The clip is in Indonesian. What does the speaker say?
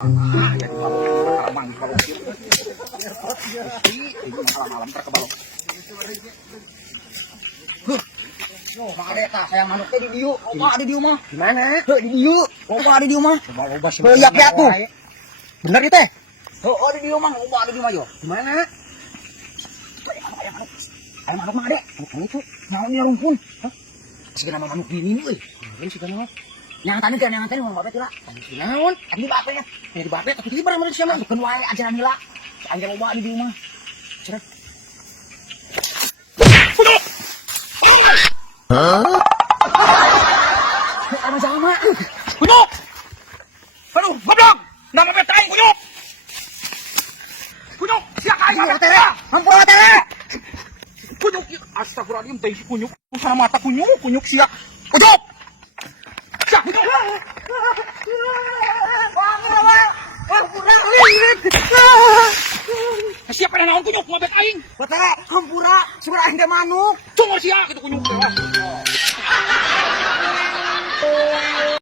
Ya di balong halaman balong itu. Ini malam-malam terkebalong. Oh, ada tak sayang manuk di dieu. Opa ada di dieu mah. Di mana? Heuh, di dieu. Opa ada di dieu mah. Loba sih. Heuyak ya tuh. Bener itu teh? Oh, ada di dieu mah. Opa ada di dieu mah yo. Di mana? Ada manuk mah ada. Manuk itu. Naon dia rumpun? Hah? Siga nama manuk ini euy. Ini siga naon? Yang tadi mau bapet lah. Naon? Tadi bapet ya. Di bapet tapi di barang siapa? Bukan wae ajaran heula. Anjir loba di dieu mah. Ceret. Hah? Sama-sama. Kunyuk! Aduh, goblok! Nama betain kunyuk! Kunyuk! Siapa aja tere? Hampura tere! Kunyuk! Astagfirullahaladzim, teh kunyuk. Sana mata kunyuk, kunyuk siap. Kunyuk! Siap kunyuk! Siapa yang naon kunyuk? Ngabet aing! Tere, hampura! Sebenarnya aing teh manuk! Cungor siap gitu kunyuk.